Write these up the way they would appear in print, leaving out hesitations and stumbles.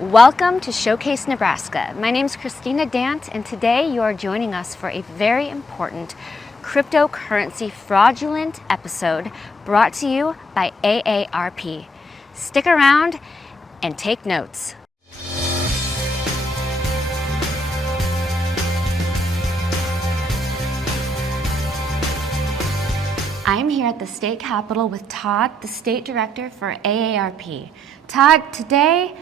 Welcome to Showcase Nebraska. My name is Christina Dant, and today you are joining us for a very important cryptocurrency fraudulent episode brought to you by AARP. Stick around and take notes. I'm here at the state capitol with Todd, the state director for AARP. Todd, today,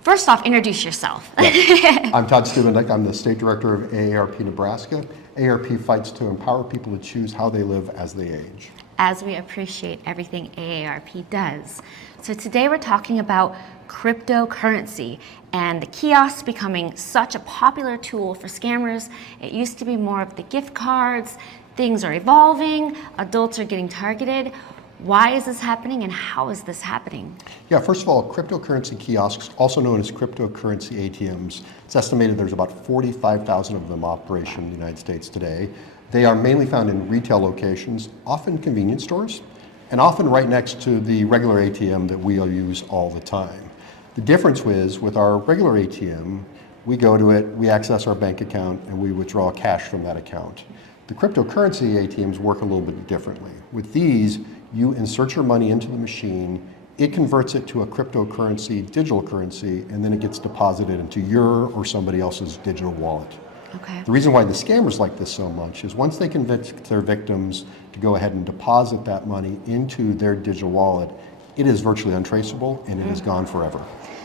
first off, introduce yourself. Yeah. I'm Todd Stubendike. I'm the State Director of AARP Nebraska. AARP fights to empower people to choose how they live as they age. As we appreciate everything AARP does. So today we're talking about cryptocurrency and the kiosks becoming such a popular tool for scammers. It used to be more of the gift cards. Things are evolving. Adults are getting targeted. Why is this happening and how is this happening? Yeah, first of all, cryptocurrency kiosks, also known as cryptocurrency ATMs, it's estimated there's about 45,000 of them operation in the United States today. They are mainly found in retail locations, often convenience stores, and often right next to the regular ATM that we use all the time. The difference is with our regular ATM, we go to it, we access our bank account, and we withdraw cash from that account. The cryptocurrency ATMs work a little bit differently. With these, you insert your money into the machine, it converts it to a cryptocurrency, digital currency, and then it gets deposited into your or somebody else's digital wallet. Okay. The reason why the scammers like this so much is once they convince their victims to go ahead and deposit that money into their digital wallet, it is virtually untraceable and it is gone forever.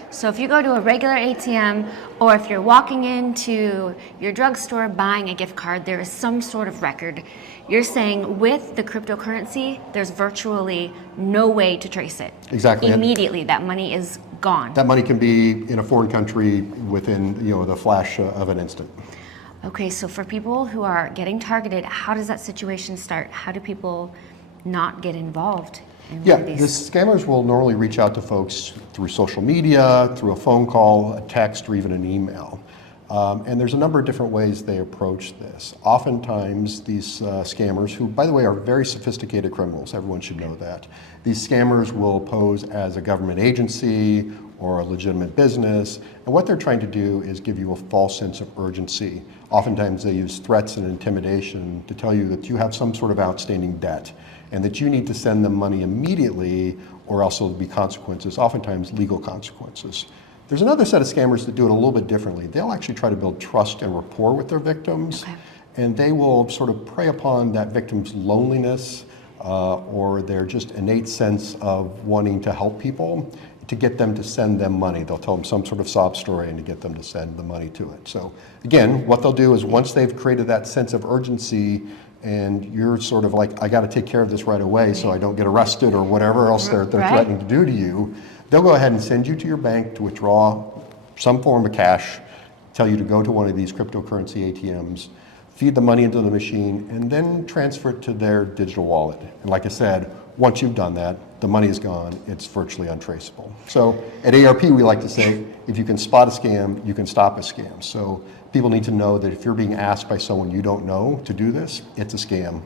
So if you go to a regular ATM or if you're walking into your drugstore buying a gift card, there is some sort of record. You're saying with the cryptocurrency, there's virtually no way to trace it. Exactly. Immediately, that money is gone. That money can be in a foreign country within the flash of an instant. Okay, so for people who are getting targeted, how does that situation start? How do people not get involved? Yeah, the scammers will normally reach out to folks through social media, through a phone call, a text, or even an email. And there's a number of different ways they approach this. Oftentimes, these scammers, who, by the way, are very sophisticated criminals, everyone should know that, these scammers will pose as a government agency or a legitimate business, and what they're trying to do is give you a false sense of urgency. Oftentimes, they use threats and intimidation to tell you that you have some sort of outstanding debt, and that you need to send them money immediately or else there'll be consequences, oftentimes legal consequences. There's another set of scammers that do it a little bit differently. They'll actually try to build trust and rapport with their victims, and they will sort of prey upon that victim's loneliness or their just innate sense of wanting to help people to get them to send them money. They'll tell them some sort of sob story and to get them to send the money to it. So again, what they'll do is once they've created that sense of urgency and you're sort of like, I got to take care of this right away so I don't get arrested or whatever else they're threatening to do to you, they'll go ahead and send you to your bank to withdraw some form of cash, tell you to go to one of these cryptocurrency ATMs, feed the money into the machine, and then transfer it to their digital wallet. And like I said, once you've done that, the money is gone, it's virtually untraceable. So at AARP, we like to say, if you can spot a scam, you can stop a scam. So people need to know that if you're being asked by someone you don't know to do this, it's a scam.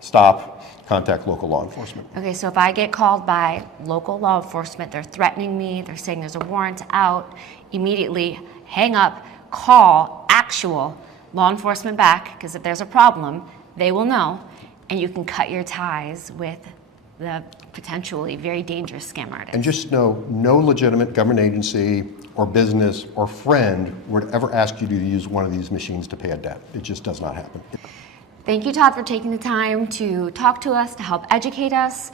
Stop, contact local law enforcement. Okay, so if I get called by local law enforcement, they're threatening me, they're saying there's a warrant out, immediately hang up, call actual law enforcement back, because if there's a problem, they will know, and you can cut your ties with the potentially very dangerous scam artist. And just know, no legitimate government agency or business or friend would ever ask you to use one of these machines to pay a debt. It just does not happen. Thank you, Todd, for taking the time to talk to us, to help educate us.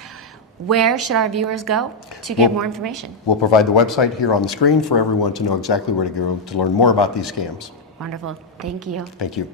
Where should our viewers go to get more information? We'll provide the website here on the screen for everyone to know exactly where to go to learn more about these scams. Wonderful. Thank you. Thank you.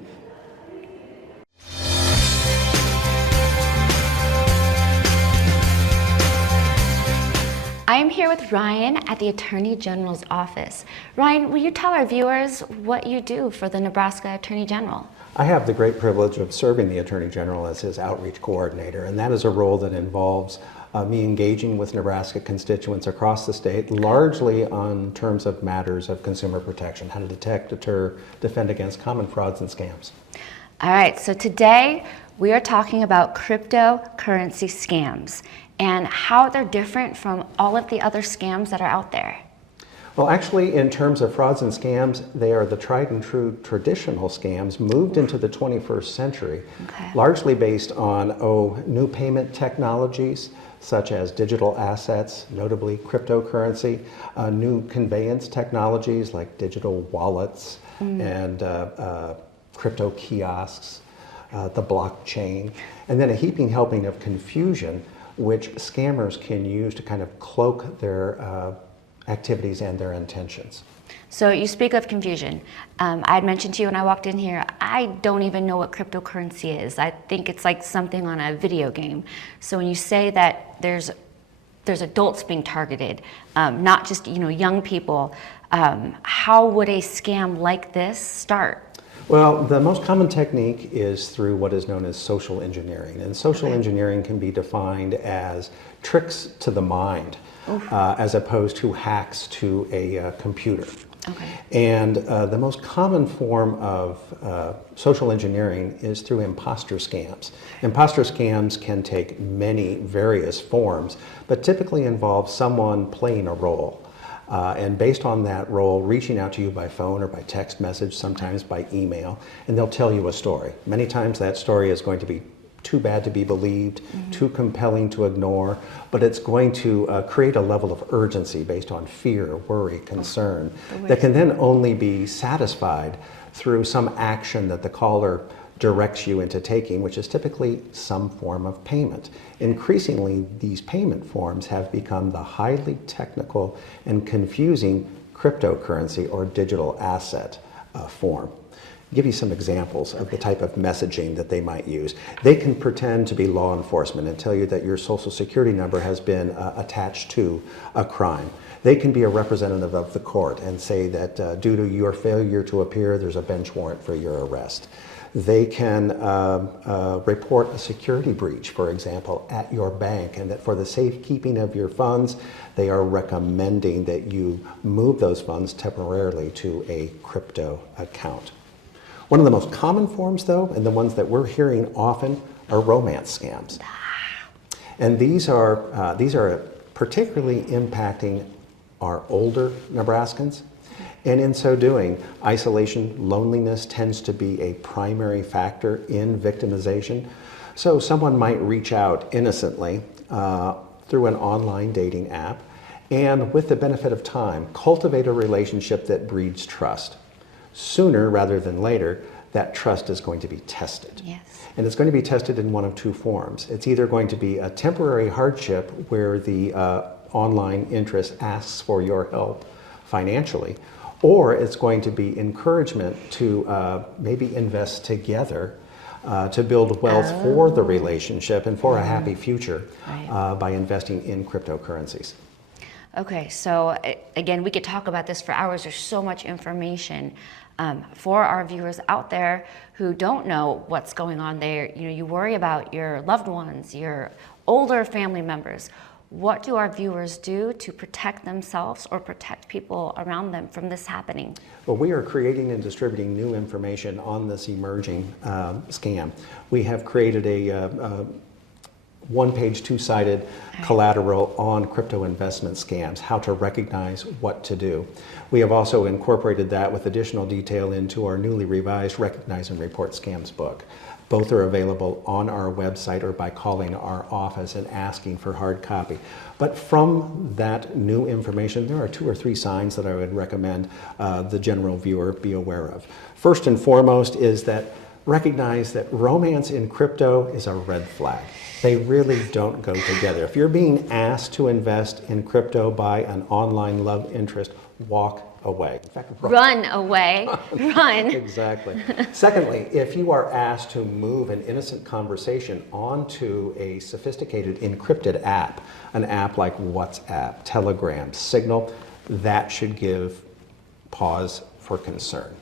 I am here with Ryan at the Attorney General's office. Ryan, will you tell our viewers what you do for the Nebraska Attorney General? I have the great privilege of serving the Attorney General as his outreach coordinator, and that is a role that involves me engaging with Nebraska constituents across the state, largely on terms of matters of consumer protection, how to detect, deter, defend against common frauds and scams. All right, so today we are talking about cryptocurrency scams and how they're different from all of the other scams that are out there. Well, actually, in terms of frauds and scams, they are the tried and true traditional scams moved into the 21st century, largely based on new payment technologies such as digital assets, notably cryptocurrency, new conveyance technologies like digital wallets and crypto kiosks, the blockchain, and then a heaping helping of confusion, which scammers can use to kind of cloak their activities and their intentions. So you speak of confusion. I had mentioned to you when I walked in here, I don't even know what cryptocurrency is. I think it's like something on a video game. So when you say that there's adults being targeted, not just young people, how would a scam like this start? Well, the most common technique is through what is known as social engineering. And social engineering can be defined as tricks to the mind as opposed to hacks to a computer. And the most common form of social engineering is through imposter scams. Imposter scams can take many various forms, but typically involve someone playing a role. And based on that role, reaching out to you by phone or by text message, sometimes by email, and they'll tell you a story. Many times that story is going to be too bad to be believed, too compelling to ignore, but it's going to create a level of urgency based on fear, worry, concern, that can then only be satisfied through some action that the caller directs you into taking, which is typically some form of payment. Increasingly, these payment forms have become the highly technical and confusing cryptocurrency or digital asset form. I'll give you some examples of the type of messaging that they might use. They can pretend to be law enforcement and tell you that your social security number has been attached to a crime. They can be a representative of the court and say that due to your failure to appear, there's a bench warrant for your arrest. They can report a security breach, for example, at your bank, and that for the safekeeping of your funds, they are recommending that you move those funds temporarily to a crypto account. One of the most common forms, though, and the ones that we're hearing often, are romance scams. And these are particularly impacting our older Nebraskans. And in so doing, isolation, loneliness tends to be a primary factor in victimization. So someone might reach out innocently through an online dating app and, with the benefit of time, cultivate a relationship that breeds trust. Sooner rather than later, that trust is going to be tested. Yes. And it's going to be tested in one of two forms. It's either going to be a temporary hardship where the online interest asks for your help financially, or it's going to be encouragement to maybe invest together to build wealth for the relationship and for a happy future by investing in cryptocurrencies. Okay, so again, we could talk about this for hours. There's so much information for our viewers out there who don't know what's going on there. You worry about your loved ones, your older family members. What do our viewers do to protect themselves or protect people around them from this happening? Well, we are creating and distributing new information on this emerging scam. We have created a one-page, two-sided collateral on crypto investment scams, how to recognize what to do. We have also incorporated that with additional detail into our newly revised Recognize and Report Scams book. Both are available on our website or by calling our office and asking for hard copy. But from that new information, there are 2 or 3 signs that I would recommend the general viewer be aware of. First and foremost is that recognize that romance in crypto is a red flag. They really don't go together. If you're being asked to invest in crypto by an online love interest, walk away. In fact, run away. Run. Exactly. Secondly, if you are asked to move an innocent conversation onto a sophisticated encrypted app, an app like WhatsApp, Telegram, Signal, that should give pause for concern.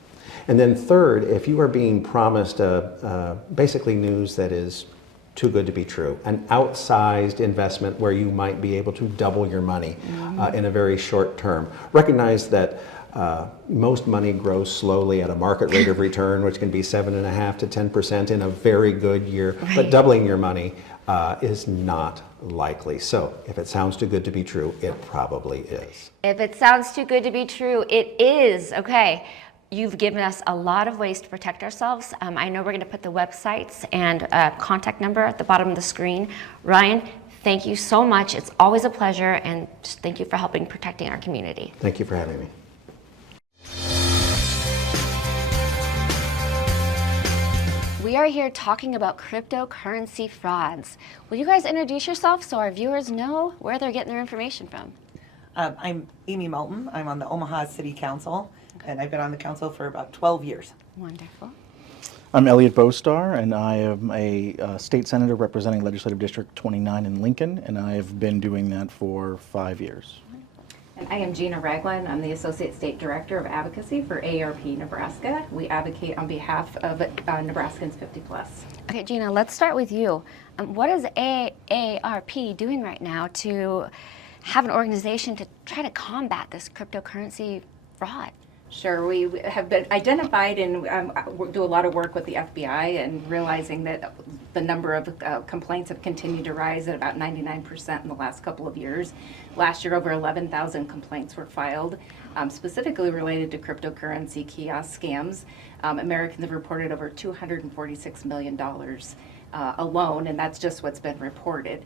And then third, if you are being promised basically news that is too good to be true, an outsized investment where you might be able to double your money in a very short term, recognize that most money grows slowly at a market rate of return, which can be 7.5% to 10% in a very good year, but doubling your money is not likely. So if it sounds too good to be true, it probably is. If it sounds too good to be true, it is. Okay. You've given us a lot of ways to protect ourselves. I know we're going to put the websites and contact number at the bottom of the screen. Ryan, thank you so much. It's always a pleasure, and just thank you for helping protecting our community. Thank you for having me. We are here talking about cryptocurrency frauds. Will you guys introduce yourself so our viewers know where they're getting their information from? I'm Amy Melton. I'm on the Omaha City Council, and I've been on the council for about 12 years. Wonderful. I'm Elliot Bostar, and I am a state senator representing Legislative District 29 in Lincoln, and I have been doing that for 5 years. And I am Gina Ragland. I'm the Associate State Director of Advocacy for AARP Nebraska. We advocate on behalf of Nebraskans 50 plus. Okay, Gina, let's start with you. What is AARP doing right now to have an organization to try to combat this cryptocurrency fraud? Sure, we have been identified and do a lot of work with the FBI and realizing that the number of complaints have continued to rise at about 99% in the last couple of years. Last year, over 11,000 complaints were filed, specifically related to cryptocurrency kiosk scams. Americans have reported over $246 million alone, and that's just what's been reported.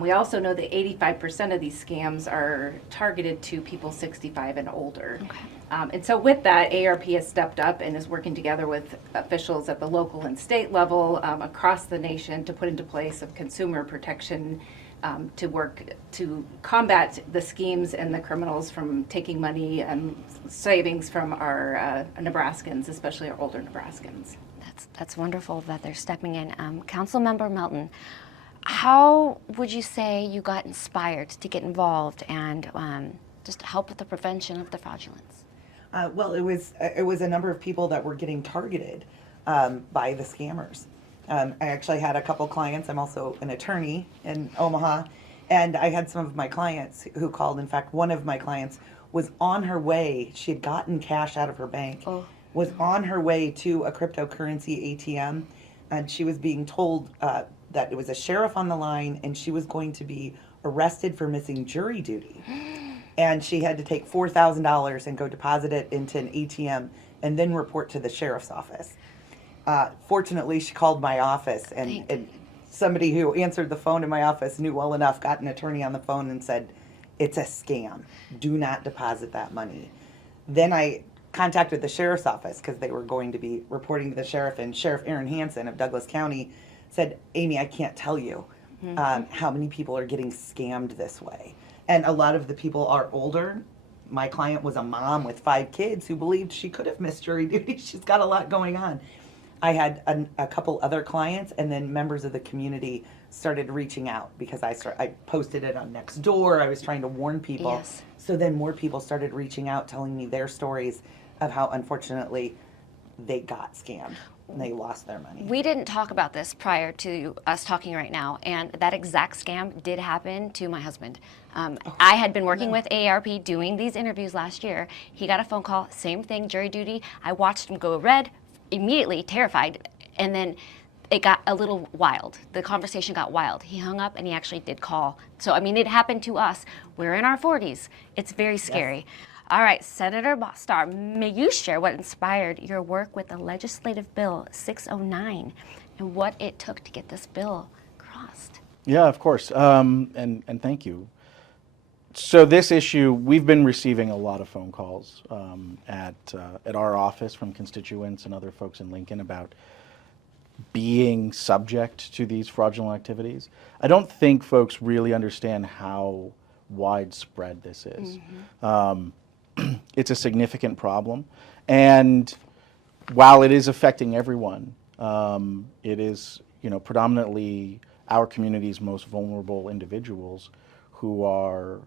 We also know that 85% of these scams are targeted to people 65 and older. Okay. And so with that, AARP has stepped up and is working together with officials at the local and state level across the nation to put into place a consumer protection to work to combat the schemes and the criminals from taking money and savings from our Nebraskans, especially our older Nebraskans. That's wonderful that they're stepping in. Councilmember Melton, how would you say you got inspired to get involved and just help with the prevention of the fraudulence? Well, it was a number of people that were getting targeted by the scammers. I actually had a couple clients. I'm also an attorney in Omaha, and I had some of my clients who called. In fact, one of my clients was on her way. She had gotten cash out of her bank, was on her way to a cryptocurrency ATM, and she was being told that it was a sheriff on the line, and she was going to be arrested for missing jury duty. And she had to take $4,000 and go deposit it into an ATM and then report to the sheriff's office. Fortunately, she called my office, and somebody who answered the phone in my office knew well enough, got an attorney on the phone and said, "It's a scam. Do not deposit that money." Then I contacted the sheriff's office because they were going to be reporting to the sheriff, and Sheriff Aaron Hansen of Douglas County said, "Amy, I can't tell you how many people are getting scammed this way." And a lot of the people are older. My client was a mom with 5 kids who believed she could have missed jury duty. She's got a lot going on. I had a couple other clients, and then members of the community started reaching out because I posted it on Nextdoor. I was trying to warn people. Yes. So then more people started reaching out, telling me their stories of how unfortunately they got scammed and they lost their money. We didn't talk about this prior to us talking right now, and that exact scam did happen to my husband. I had been working with AARP doing these interviews last year. He got a phone call, same thing, jury duty. I watched him go red, immediately terrified, and then it got a little wild. The conversation got wild. He hung up and he actually did call. So, I mean, it happened to us. We're in our 40s. It's very scary. Yes. All right, Senator Bostar, may you share what inspired your work with the Legislative Bill 609 and what it took to get this bill crossed? Yeah, of course, and thank you. So this issue, we've been receiving a lot of phone calls at our office from constituents and other folks in Lincoln about being subject to these fraudulent activities. I don't think folks really understand how widespread this is. Mm-hmm. It's a significant problem, and while it is affecting everyone, it is, predominantly our community's most vulnerable individuals who are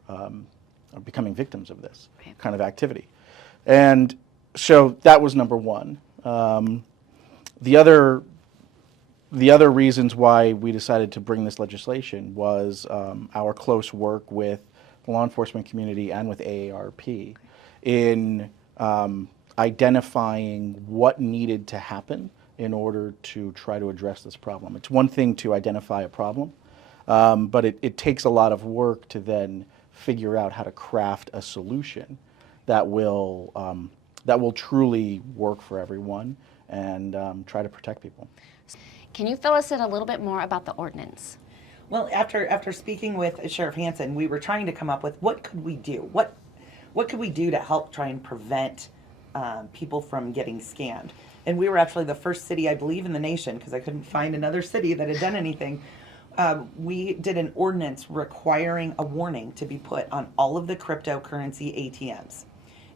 becoming victims of this kind of activity. And so that was number one. The other reasons why we decided to bring this legislation was our close work with the law enforcement community and with AARP in identifying what needed to happen in order to try to address this problem. It's one thing to identify a problem. But it takes a lot of work to then figure out how to craft a solution that will truly work for everyone and try to protect people. Can you fill us in a little bit more about the ordinance? Well, after speaking with Sheriff Hansen, we were trying to come up with what could we do? What could we do to help try and prevent people from getting scammed? And we were actually the first city, I believe, in the nation, because I couldn't find another city that had done anything. We did an ordinance requiring a warning to be put on all of the cryptocurrency ATMs.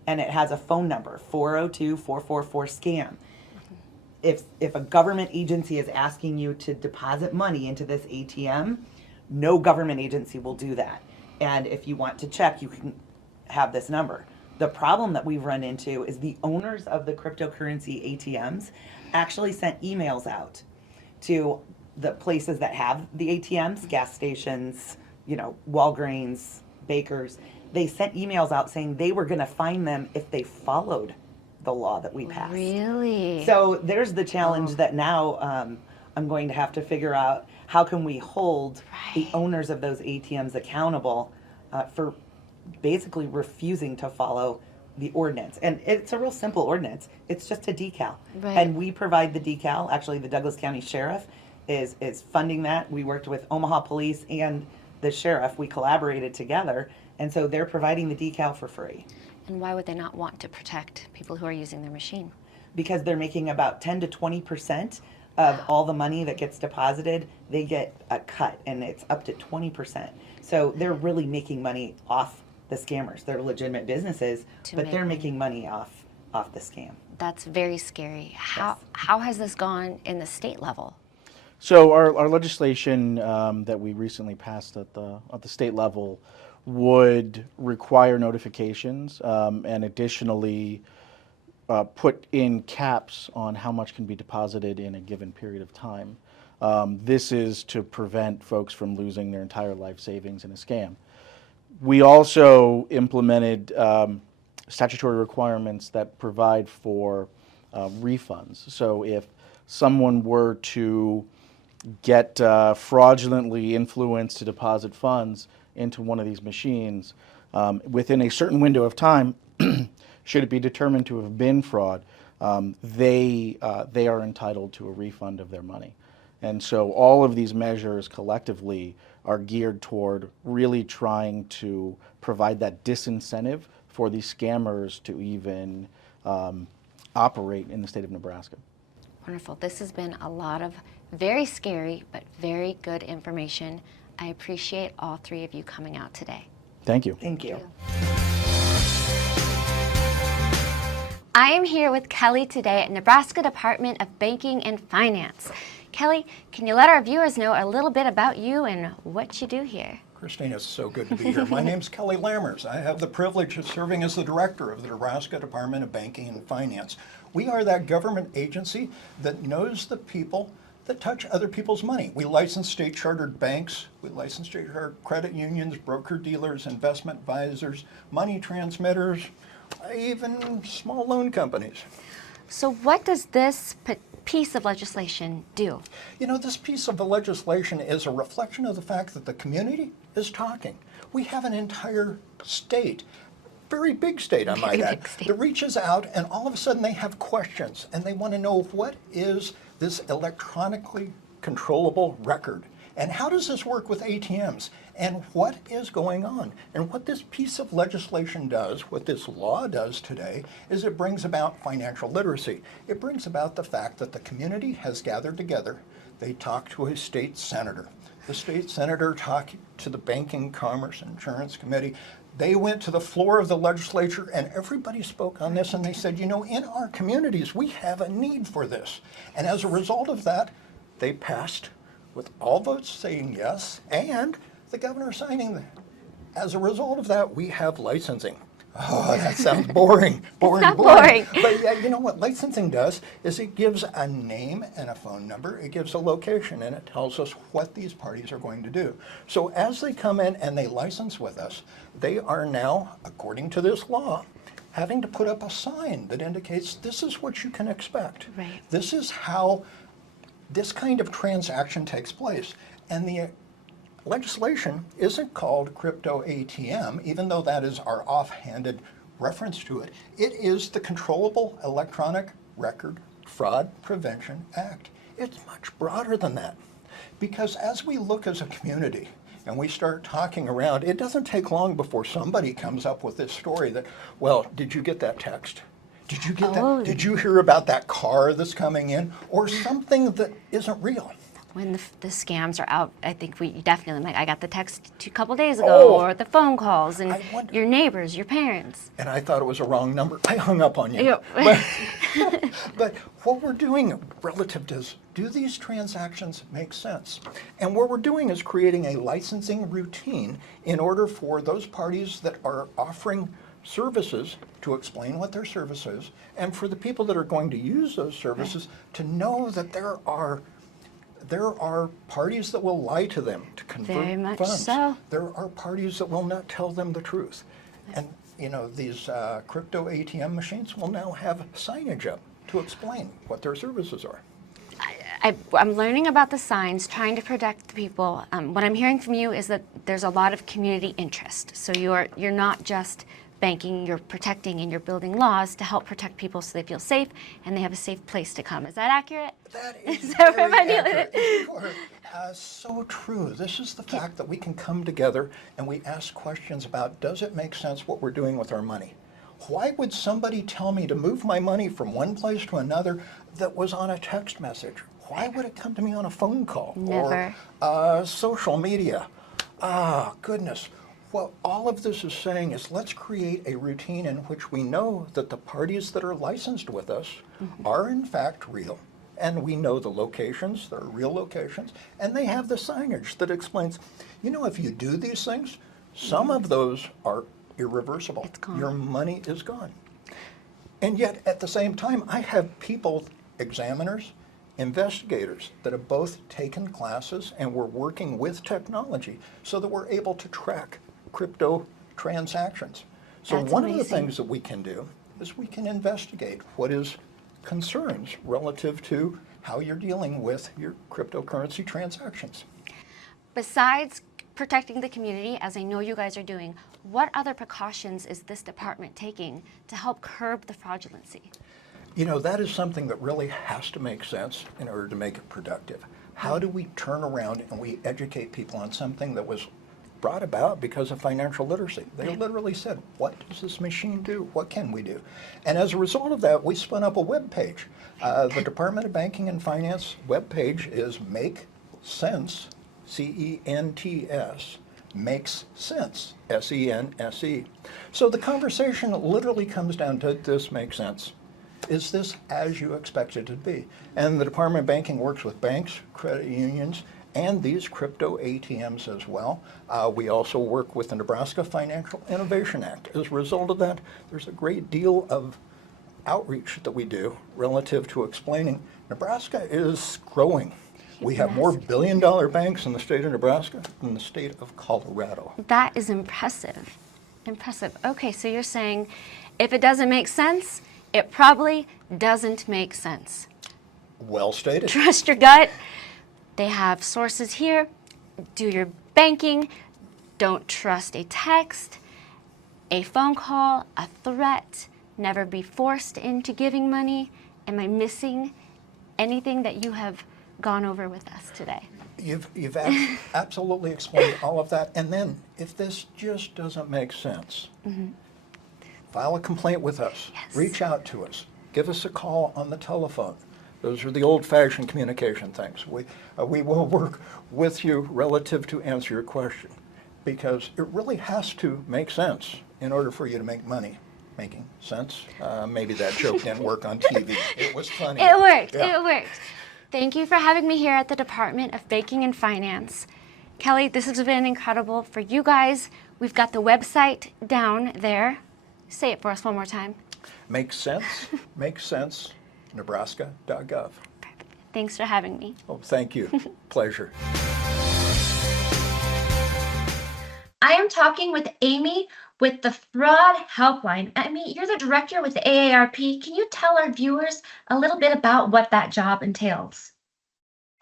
And it has a phone number, 402-444-SCAM. If a government agency is asking you to deposit money into this ATM, no government agency will do that. And if you want to check, you can have this number. The problem that we've run into is the owners of the cryptocurrency ATMs actually sent emails out to the places that have the ATMs, gas stations, Walgreens, bakers. They sent emails out saying they were going to fine them if they followed the law that we passed. Really? So there's the challenge that now I'm going to have to figure out how can we hold the owners of those ATMs accountable for basically refusing to follow the ordinance. And it's a real simple ordinance. It's just a decal. Right. And we provide the decal. Actually, the Douglas County Sheriff is funding that. We worked with Omaha Police and the sheriff. We collaborated together. And so they're providing the decal for free. And why would they not want to protect people who are using their machine? Because they're making about 10 to 20% of all the money that gets deposited. They get a cut, and it's up to 20%. So they're really making money off the scammers. They're legitimate businesses, but they're making money off the scam. That's very scary. How has this gone in the state level? So our legislation that we recently passed at the state level would require notifications and additionally put in caps on how much can be deposited in a given period of time. This is to prevent folks from losing their entire life savings in a scam. We also implemented statutory requirements that provide for refunds. So if someone were to get fraudulently influenced to deposit funds into one of these machines, within a certain window of time, should it be determined to have been fraud, they are entitled to a refund of their money. And so all of these measures collectively are geared toward really trying to provide that disincentive for these scammers to even operate in the state of Nebraska. Wonderful. This has been a lot of very scary but very good information. I appreciate all three of you coming out today. Thank you. Thank you. I am here with Kelly today at Nebraska Department of Banking and Finance. Kelly, can you let our viewers know a little bit about you and what you do here? Christine, it's so good to be here. My name's Kelly Lammers. I have the privilege of serving as the director of the Nebraska Department of Banking and Finance. We are that government agency that knows the people that touch other people's money. We license state-chartered banks, we license state-chartered credit unions, broker-dealers, investment advisors, money transmitters, even small loan companies. So what does this piece of legislation do? You know, this piece of the legislation is a reflection of the fact that the community is talking. We have an entire state, very big state, I might add, that reaches out and all of a sudden they have questions and they want to know what is this electronically controllable record and how does this work with ATMs and what is going on. And what this piece of legislation does, what this law does today, is it brings about financial literacy. It brings about the fact that the community has gathered together. They talk to a state senator. The state senator talked to the Banking, Commerce, and Insurance Committee. They went to the floor of the legislature and everybody spoke on this and they said, you know, in our communities, we have a need for this. And as a result of that, they passed with all votes saying yes and the governor signing that. As a result of that, we have licensing. Oh, that sounds boring, boring. But yeah, you know what licensing does is it gives a name and a phone number, it gives a location, and it tells us what these parties are going to do. So as they come in and they license with us, they are now, according to this law, having to put up a sign that indicates this is what you can expect. Right. This is how this kind of transaction takes place. And the legislation isn't called crypto ATM, even though that is our offhanded reference to it. It is the Controllable Electronic Record Fraud Prevention Act. It's much broader than that. Because as we look as a community and we start talking around, it doesn't take long before somebody comes up with this story that, well, did you get that text? Did you get that? Did you hear about that car that's coming in? Or something that isn't real. When the scams are out, I think we definitely, like, I got the text a couple days ago, or the phone calls, and your neighbors, your parents. And I thought it was a wrong number. I hung up on you. Yep. But what we're doing relative to is, do these transactions make sense? And what we're doing is creating a licensing routine in order for those parties that are offering services to explain what their service is, and for the people that are going to use those services to know that there are parties that will lie to them to convert Very much funds. so. There are parties that will not tell them the truth. And these crypto ATM machines will now have signage up to explain what their services are. I'm learning about the signs, trying to protect the people. What I'm hearing from you is that there's a lot of community interest. So you're not just banking, you're protecting and you're building laws to help protect people so they feel safe and they have a safe place to come. Is that accurate? That is So very am I nailing accurate. it? You are so true. This is the fact that we can come together and we ask questions about, does it make sense what we're doing with our money? Why would somebody tell me to move my money from one place to another that was on a text message? Why would it come to me on a phone call? Never. Or social media? Ah, goodness. What all of this is saying is, let's create a routine in which we know that the parties that are licensed with us are in fact real. And we know the locations, they're real locations, and they have the signage that explains, if you do these things, some of those are irreversible. It's gone. Your money is gone. And yet, at the same time, I have people, examiners, investigators, that have both taken classes and we're working with technology so that we're able to track crypto transactions. So That's one of the amazing. things that we can do is we can investigate what is concerns relative to how you're dealing with your cryptocurrency transactions. Besides protecting the community, as I know you guys are doing, what other precautions is this department taking to help curb the fraudulency? That is something that really has to make sense in order to make it productive. How do we turn around and we educate people on something that was brought about because of financial literacy? They literally said, what does this machine do? What can we do? And as a result of that, we spun up a web page. The Department of Banking and Finance web page is Make Sense, C-E-N-T-S, Makes Sense, S-E-N-S-E. So the conversation literally comes down to, does this make sense? Is this as you expect it to be? And the Department of Banking works with banks, credit unions, and these crypto ATMs as well. We also work with the Nebraska Financial Innovation Act. As a result of that, there's a great deal of outreach that we do relative to explaining Nebraska is growing. We have more billion-dollar banks in the state of Nebraska than the state of Colorado. That is impressive. Impressive. Okay, so you're saying if it doesn't make sense, it probably doesn't make sense. Well stated. Trust your gut. They have sources here. Do your banking. Don't trust a text, a phone call, a threat. Never be forced into giving money. Am I missing anything that you have gone over with us today? You've absolutely explained all of that. And then, if this just doesn't make sense, file a complaint with us. Yes. Reach out to us. Give us a call on the telephone. Those are the old-fashioned communication things. We will work with you relative to answer your question, because it really has to make sense in order for you to make money. Making sense? Maybe that joke didn't work on TV. It was funny. It worked. Yeah. It worked. Thank you for having me here at the Department of Banking and Finance. Kelly, this has been incredible for you guys. We've got the website down there. Say it for us one more time. Make sense? Make sense. Nebraska.gov. Thanks for having me. Oh, thank you. Pleasure. I am talking with Amy with the Fraud Helpline. Amy, you're the director with the AARP. Can you tell our viewers a little bit about what that job entails?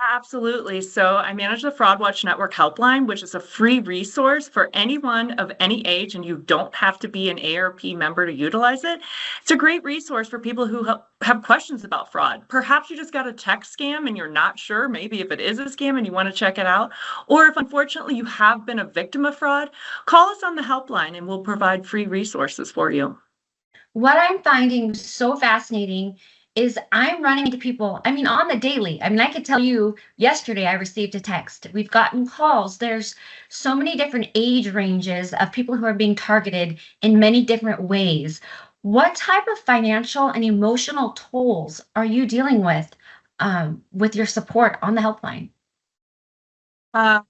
Absolutely. So I manage the Fraud Watch Network helpline, which is a free resource for anyone of any age, and you don't have to be an AARP member to utilize it. It's a great resource for people who have questions about fraud. Perhaps you just got a text scam and you're not sure, maybe if it is a scam and you want to check it out. Or if unfortunately you have been a victim of fraud, call us on the helpline and we'll provide free resources for you. What I'm finding so fascinating is I'm running into people, I mean, on the daily. I mean, I could tell you yesterday I received a text. We've gotten calls. There's so many different age ranges of people who are being targeted in many different ways. What type of financial and emotional tolls are you dealing with your support on the helpline? Uh,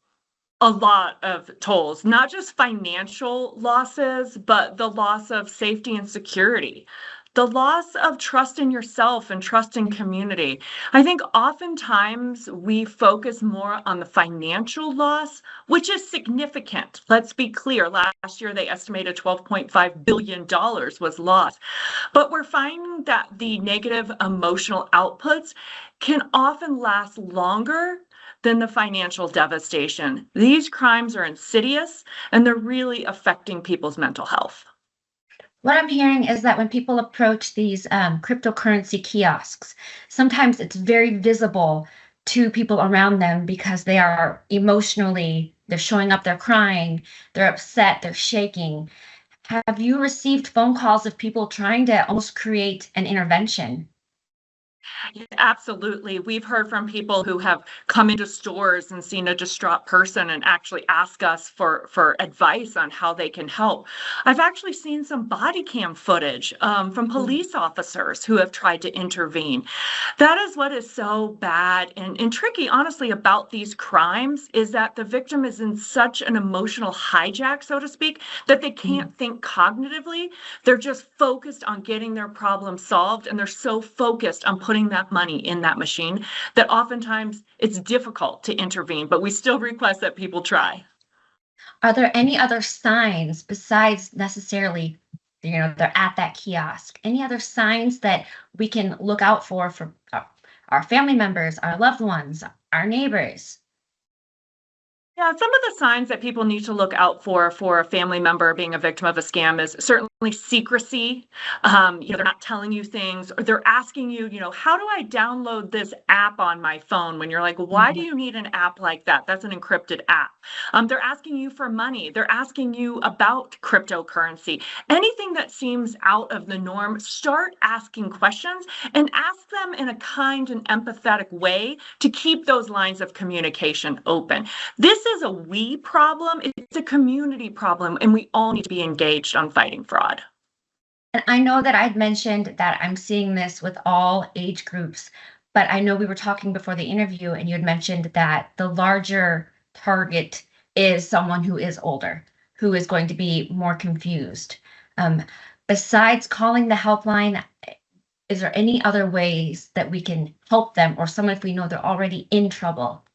A lot of tolls, not just financial losses, but the loss of safety and security, the loss of trust in yourself and trust in community. I think oftentimes we focus more on the financial loss, which is significant. Let's be clear, last year they estimated $12.5 billion was lost. But we're finding that the negative emotional outputs can often last longer than the financial devastation. These crimes are insidious and they're really affecting people's mental health. What I'm hearing is that when people approach these cryptocurrency kiosks, sometimes it's very visible to people around them because they are emotionally, they're showing up, they're crying, they're upset, they're shaking. Have you received phone calls of people trying to almost create an intervention? Yeah, absolutely. We've heard from people who have come into stores and seen a distraught person and actually ask us for advice on how they can help. I've actually seen some body cam footage from police officers who have tried to intervene. That is what is so bad and tricky, honestly, about these crimes is that the victim is in such an emotional hijack, so to speak, that they can't think cognitively. They're just focused on getting their problem solved, and they're so focused on putting that money in that machine that oftentimes it's difficult to intervene, but we still request that people try. Are there any other signs besides necessarily, they're at that kiosk? Any other signs that we can look out for our family members, our loved ones, our neighbors? Yeah, some of the signs that people need to look out for a family member being a victim of a scam is certainly secrecy. They're not telling you things, or they're asking you, how do I download this app on my phone? When you're like, why do you need an app like that? That's an encrypted app. They're asking you for money. They're asking you about cryptocurrency. Anything that seems out of the norm, start asking questions and ask them in a kind and empathetic way to keep those lines of communication open. This is a we problem, it's a community problem, and we all need to be engaged on fighting fraud. And I know that I'd mentioned that I'm seeing this with all age groups, but I know we were talking before the interview and you had mentioned that the larger target is someone who is older, who is going to be more confused. Um, Besides calling the helpline, is there any other ways that we can help them, or someone if we know they're already in trouble?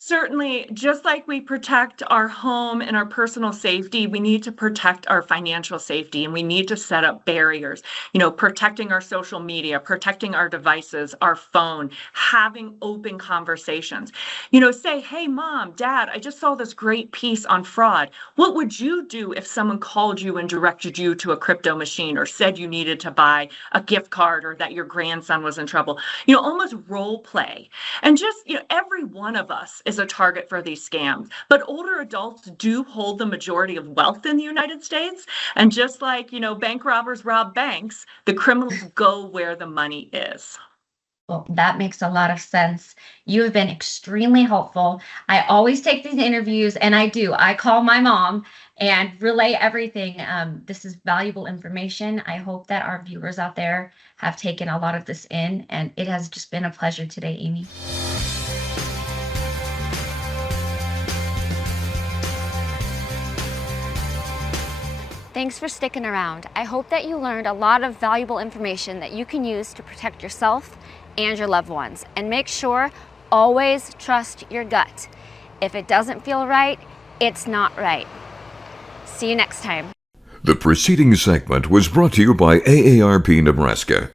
Certainly, just like we protect our home and our personal safety, we need to protect our financial safety, and we need to set up barriers, protecting our social media, protecting our devices, our phone, having open conversations. Say, hey, mom, dad, I just saw this great piece on fraud. What would you do if someone called you and directed you to a crypto machine or said you needed to buy a gift card or that your grandson was in trouble? Almost role play. And just, every one of us is a target for these scams. But older adults do hold the majority of wealth in the United States. And just like, bank robbers rob banks, the criminals go where the money is. Well, that makes a lot of sense. You have been extremely helpful. I always take these interviews, and I call my mom and relay everything. This is valuable information. I hope that our viewers out there have taken a lot of this in, and it has just been a pleasure today, Amy. Thanks for sticking around. I hope that you learned a lot of valuable information that you can use to protect yourself and your loved ones. And make sure, always trust your gut. If it doesn't feel right, it's not right. See you next time. The preceding segment was brought to you by AARP Nebraska.